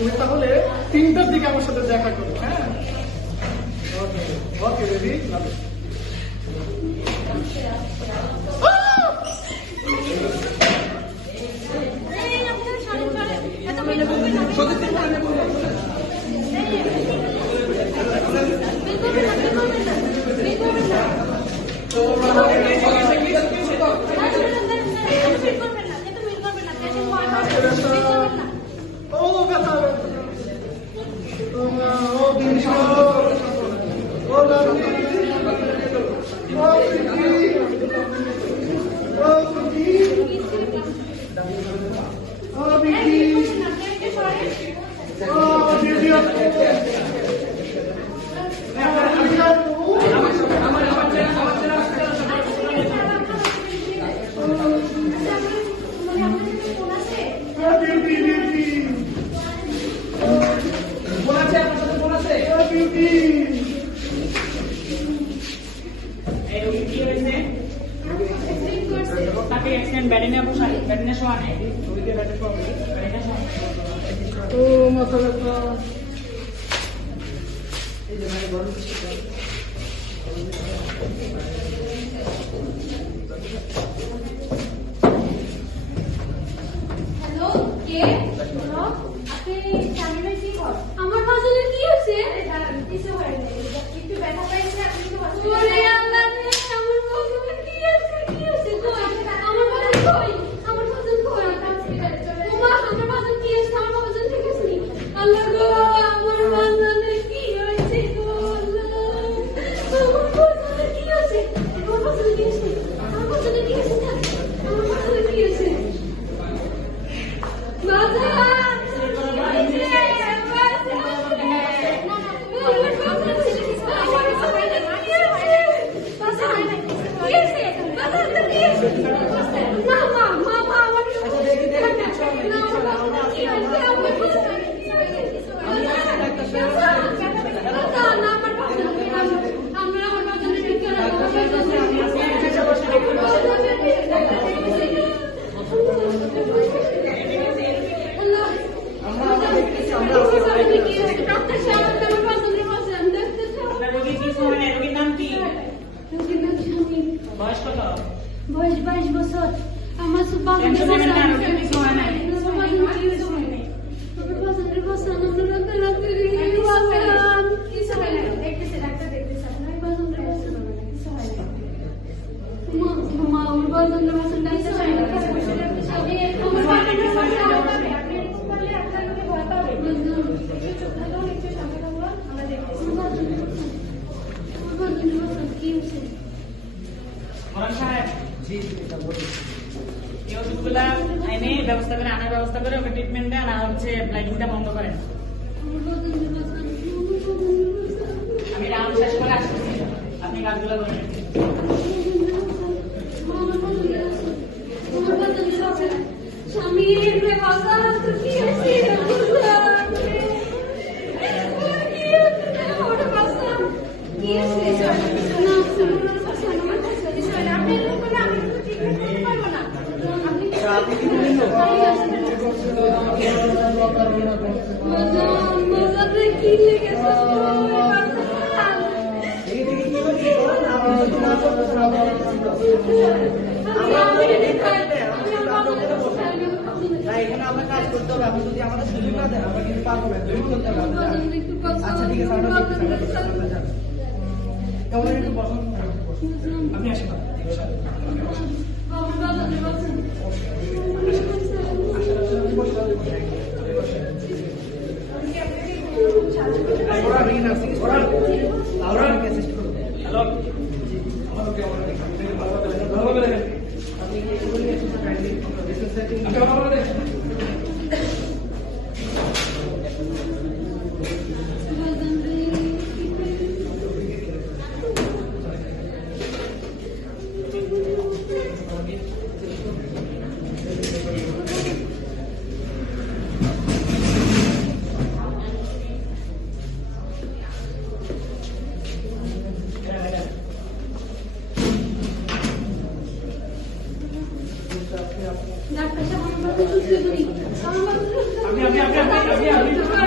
তুমি তাহলে 3টার দিকে আমার সাথে দেখা করো। হ্যাঁ, ওকে ওকে বেবি, লাভ ইউ। ব্যবস্থা করে আনার ব্যবস্থা করে ওকে ট্রিটমেন্ট দেন আর হচ্ছে ব্লাইডিংটা বন্ধ করেন। আমি রাউন্ড শেষ করে আসছি, আপনি কাজগুলো করেন। এখানে আমরা কাজ করতে হবে, আপনি যদি আমাদের সুযোগ না দেন আমরা কিন্তু পারবো না, তুমি করতে পারবো। আচ্ছা ঠিক আছে, আমরা একটু বসুন, আপনি আসেন। আমি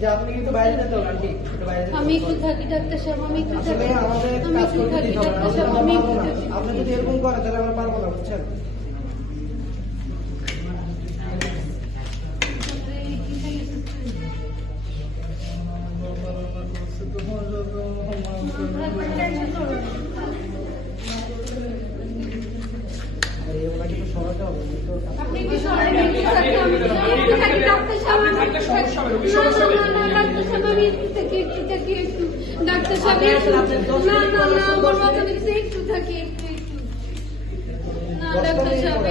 যে আপনি কিন্তু বাইরে যেতে হবে আন্টি, একটু বাইরে যেতে আমি একটু হবে। থাকি ডাক্তার সাহেব, আমি একটু আসলে থাকি, আমাদের আমি কাজ একটু করতে থাকি দিতে হবে, ডাক্তার আমরা সাহেব, আমি পারবো একটু না। থাকি। আপনি যদি এরকম করেন তাহলে আমরা পারবো না, বুঝছেন? আর এগুলা কিন্তু সরাতে হবে, কিন্তু আপনি একটু সরেন, একটু থাকি, আমি একটু থাকি ডাক্তার সাহেব, আমি একটু থাকি। না, ডাক্তার সাহেব, আমি একটু থাকি, একটু। ডাক্তার সাহেব, না, আমার মাথা দিচ্ছে, একটু থাকি, একটু। না, ডাক্তার সাহেব,